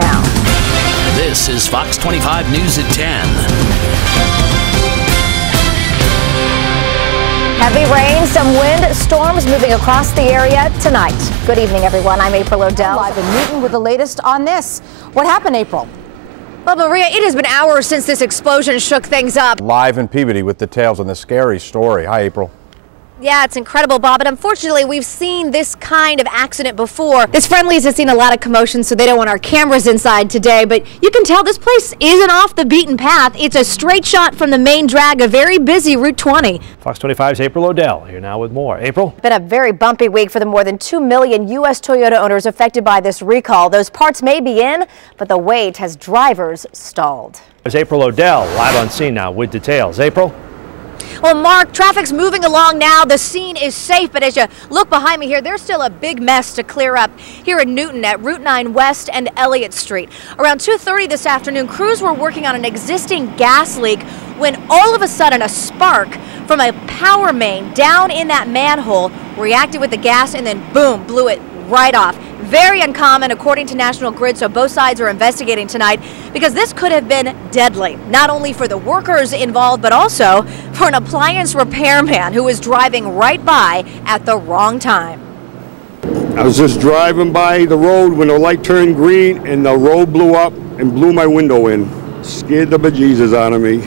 now. This is Fox 25 News at 10. Heavy rain, some wind, storms moving across the area tonight. Good evening, everyone. I'm April O'Dell. Live in Newton with the latest on this. What happened, April? Well, Maria, it has been hours since this explosion shook things up. Live in Peabody with details on the scary story. Hi, April. Yeah, it's incredible, Bob, but unfortunately, we've seen this kind of accident before. This Friendly's has seen a lot of commotion, so they don't want our cameras inside today, but you can tell this place isn't off the beaten path. It's a straight shot from the main drag, a very busy Route 20. Fox 25's April O'Dell here now with more. April? Been a very bumpy week for the more than 2 million U.S. Toyota owners affected by this recall. Those parts may be in, but the wait has drivers stalled. There's April O'Dell live on scene now with details. April? Well, Mark, traffic's moving along now. The scene is safe, but as you look behind me here, there's still a big mess to clear up here in Newton at Route 9 West and Elliott Street. Around 2:30 this afternoon, crews were working on an existing gas leak when all of a sudden a spark from a power main down in that manhole reacted with the gas and then boom, blew it right off. Very uncommon according to National Grid, so both sides are investigating tonight because this could have been deadly, not only for the workers involved, but also for an appliance repairman who was driving right by at the wrong time. I was just driving by the road when the light turned green and the road blew up and blew my window in. Scared the bejesus out of me.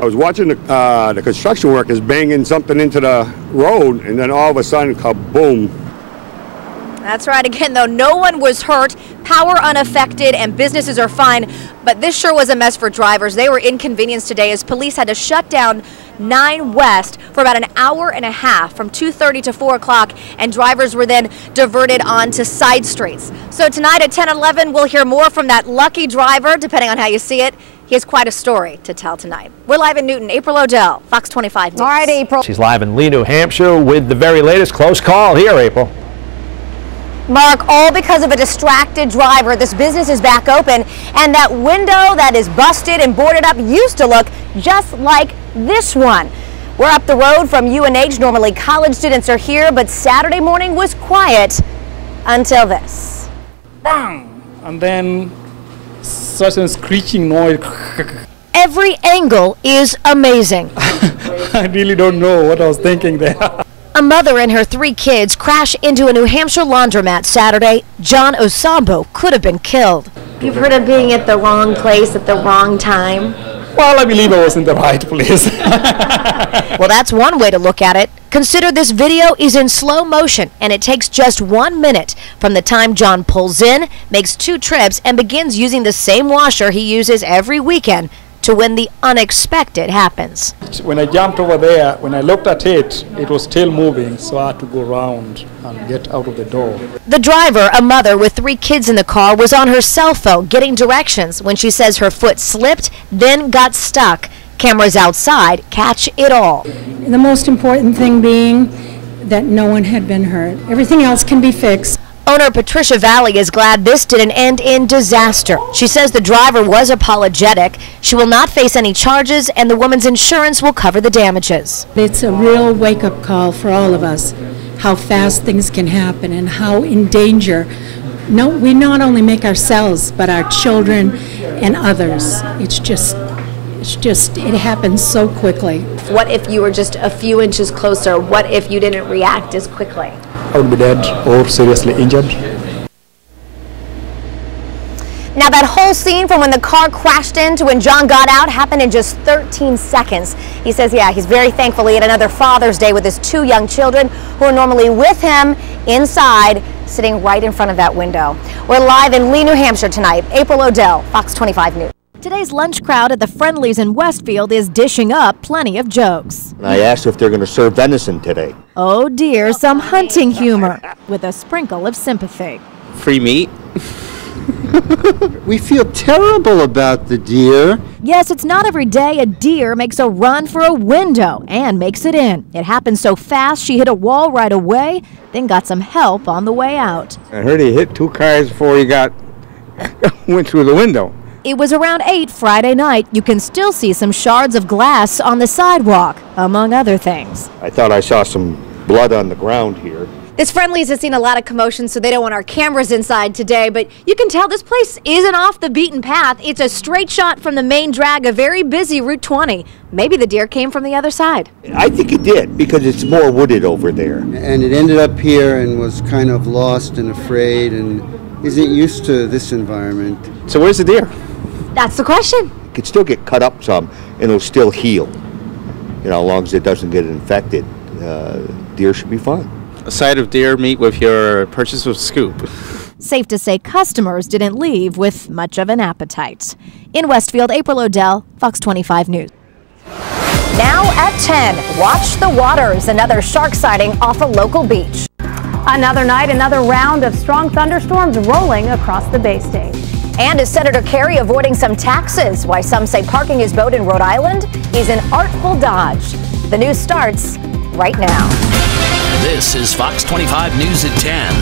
I was watching the construction workers banging something into the road, and then all of a sudden, kaboom. That's right. Again, though, no one was hurt, power unaffected, and businesses are fine. But this sure was a mess for drivers. They were inconvenienced today as police had to shut down 9 West for about an hour and a half from 2:30 to 4 o'clock, and drivers were then diverted onto side streets. So tonight at 10:11, we'll hear more from that lucky driver, depending on how you see it. He has quite a story to tell tonight. We're live in Newton. April O'Dell, Fox 25 News. All right, April. She's live in Lee, New Hampshire with the very latest close call here, April. Mark, all because of a distracted driver. This business is back open, and that window that is busted and boarded up used to look just like this one. We're up the road from UNH. Normally college students are here, but Saturday morning was quiet until this. Bang! And then such a screeching noise. Every angle is amazing. I really don't know what I was thinking there. A mother and her 3 kids crash into a New Hampshire laundromat Saturday. John Osambo could have been killed. You've heard of being at the wrong place at the wrong time? Well, I believe I was in the right place. Well, that's one way to look at it. Consider this video is in slow motion, and it takes just 1 minute from the time John pulls in, makes 2 trips, and begins using the same washer he uses every weekend to when the unexpected happens. When I jumped over there, when I looked at it, it was still moving, so I had to go around and get out of the door. The driver, a mother with 3 kids in the car, was on her cell phone getting directions when she says her foot slipped, then got stuck. Cameras outside catch it all. The most important thing being that no one had been hurt. Everything else can be fixed. Owner Patricia Valley is glad this didn't end in disaster. She says the driver was apologetic. She will not face any charges, and the woman's insurance will cover the damages. It's a real wake-up call for all of us, how fast things can happen and how in danger we not only make ourselves, but our children and others. It happens so quickly. What if you were just a few inches closer? What if you didn't react as quickly? I would be dead or seriously injured. Now, that whole scene from when the car crashed in to when John got out happened in just 13 seconds. He says, yeah, he's very thankful he had another Father's Day with his 2 young children who are normally with him inside, sitting right in front of that window. We're live in Lee, New Hampshire tonight. April O'Dell, Fox 25 News. Today's lunch crowd at the Friendly's in Westfield is dishing up plenty of jokes. I asked if they're going to serve venison today. Oh dear, some hunting humor with a sprinkle of sympathy. Free meat? We feel terrible about the deer. Yes, it's not every day a deer makes a run for a window and makes it in. It happened so fast she hit a wall right away, then got some help on the way out. I heard he hit 2 cars before he went through the window. It was around 8 Friday night. You can still see some shards of glass on the sidewalk, among other things. I thought I saw some blood on the ground here. This Friendly's has seen a lot of commotion, so they don't want our cameras inside today, but you can tell this place isn't off the beaten path. It's a straight shot from the main drag, a very busy Route 20. Maybe the deer came from the other side. I think it did, because it's more wooded over there. And it ended up here and was kind of lost and afraid and isn't used to this environment. So where's the deer? That's the question. It could still get cut up some, and it'll still heal. You know, as long as it doesn't get infected, deer should be fine. A side of deer meat with your purchase of scoop. Safe to say customers didn't leave with much of an appetite. In Westfield, April O'Dell, Fox 25 News. Now at 10, watch the waters. Another shark sighting off a local beach. Another night, another round of strong thunderstorms rolling across the Bay State. And is Senator Kerry avoiding some taxes? Why some say parking his boat in Rhode Island is an artful dodge. The news starts right now. This is Fox 25 News at 10.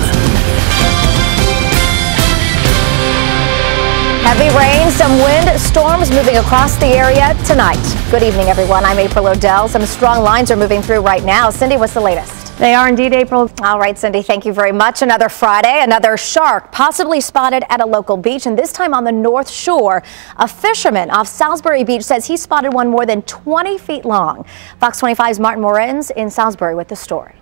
Heavy rain, some wind, storms moving across the area tonight. Good evening, everyone. I'm April O'Dell. Some strong lines are moving through right now. Cindy, what's the latest? They are indeed, April. All right, Cindy, thank you very much. Another Friday, another shark possibly spotted at a local beach, and this time on the North Shore. A fisherman off Salisbury Beach says he spotted one more than 20 feet long. Fox 25's Martin Morenz in Salisbury with the story.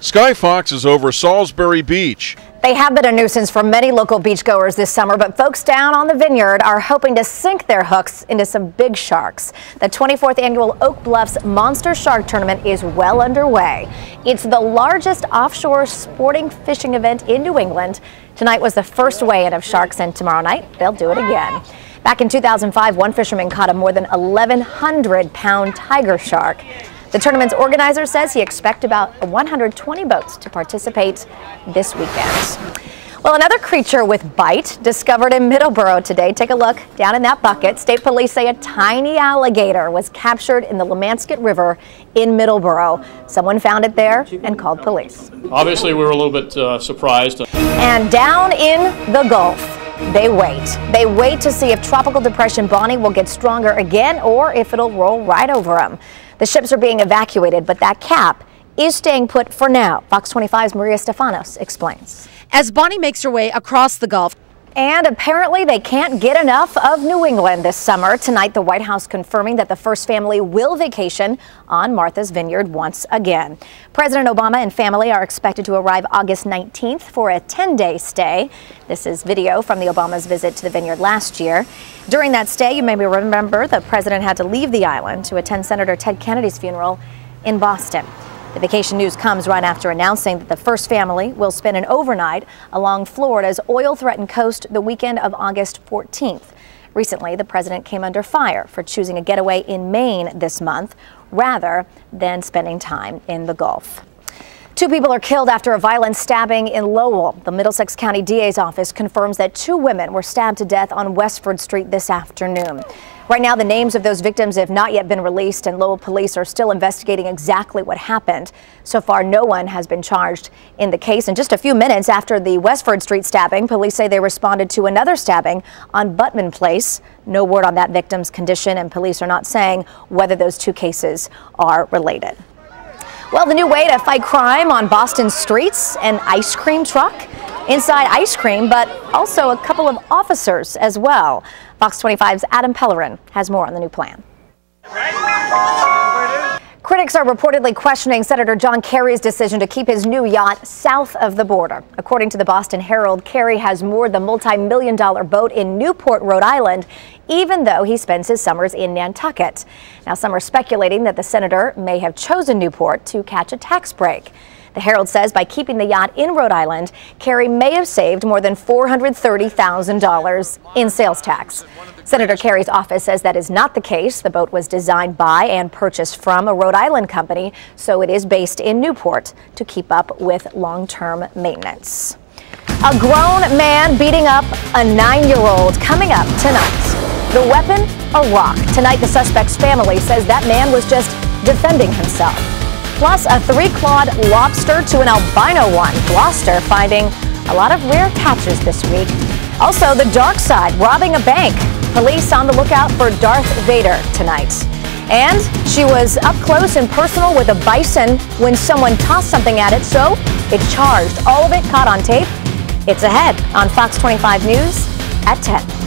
Sky Fox is over Salisbury Beach. They have been a nuisance for many local beachgoers this summer, but folks down on the Vineyard are hoping to sink their hooks into some big sharks. The 24th annual Oak Bluffs Monster Shark Tournament is well underway. It's the largest offshore sporting fishing event in New England. Tonight was the first weigh-in of sharks, and tomorrow night they'll do it again. Back in 2005, one fisherman caught a more than 1,100-pound tiger shark. The tournament's organizer says he expects about 120 boats to participate this weekend. Well, another creature with bite discovered in Middleborough today. Take a look down in that bucket. State police say a tiny alligator was captured in the Lemansket River in Middleborough. Someone found it there and called police. Obviously, we were a little bit surprised. And down in the Gulf, they wait. They wait to see if Tropical Depression Bonnie will get stronger again or if it'll roll right over them. The ships are being evacuated, but that cap is staying put for now. Fox 25's Maria Stefanos explains. As Bonnie makes her way across the Gulf. And apparently they can't get enough of New England this summer. Tonight, the White House confirming that the first family will vacation on Martha's Vineyard once again. President Obama and family are expected to arrive August 19th for a 10-day stay. This is video from the Obama's visit to the Vineyard last year. During that stay, you may remember the president had to leave the island to attend Senator Ted Kennedy's funeral in Boston. The vacation news comes right after announcing that the first family will spend an overnight along Florida's oil-threatened coast the weekend of August 14th. Recently, the president came under fire for choosing a getaway in Maine this month rather than spending time in the Gulf. 2 people are killed after a violent stabbing in Lowell. The Middlesex County DA's office confirms that 2 women were stabbed to death on Westford Street this afternoon. Right now, the names of those victims have not yet been released, and Lowell police are still investigating exactly what happened. So far, no one has been charged in the case. And just a few minutes after the Westford Street stabbing, police say they responded to another stabbing on Buttman Place. No word on that victim's condition, and police are not saying whether those 2 cases are related. Well, the new way to fight crime on Boston streets, an ice cream truck. Inside ice cream, but also a couple of officers as well. Fox 25's Adam Pellerin has more on the new plan. Critics are reportedly questioning Senator John Kerry's decision to keep his new yacht south of the border. According to the Boston Herald, Kerry has moored the multi-million-dollar boat in Newport, Rhode Island, even though he spends his summers in Nantucket. Now, some are speculating that the senator may have chosen Newport to catch a tax break. The Herald says by keeping the yacht in Rhode Island, Kerry may have saved more than $430,000 in sales tax. Senator Kerry's office says that is not the case. The boat was designed by and purchased from a Rhode Island company, so it is based in Newport to keep up with long-term maintenance. A grown man beating up a 9-year-old coming up tonight. The weapon, a rock. Tonight, the suspect's family says that man was just defending himself. Plus, a 3-clawed lobster to an albino one. Gloucester finding a lot of rare catches this week. Also, the dark side, robbing a bank. Police on the lookout for Darth Vader tonight. And she was up close and personal with a bison when someone tossed something at it, so It's charged. All of it caught on tape. It's ahead on Fox 25 News at 10.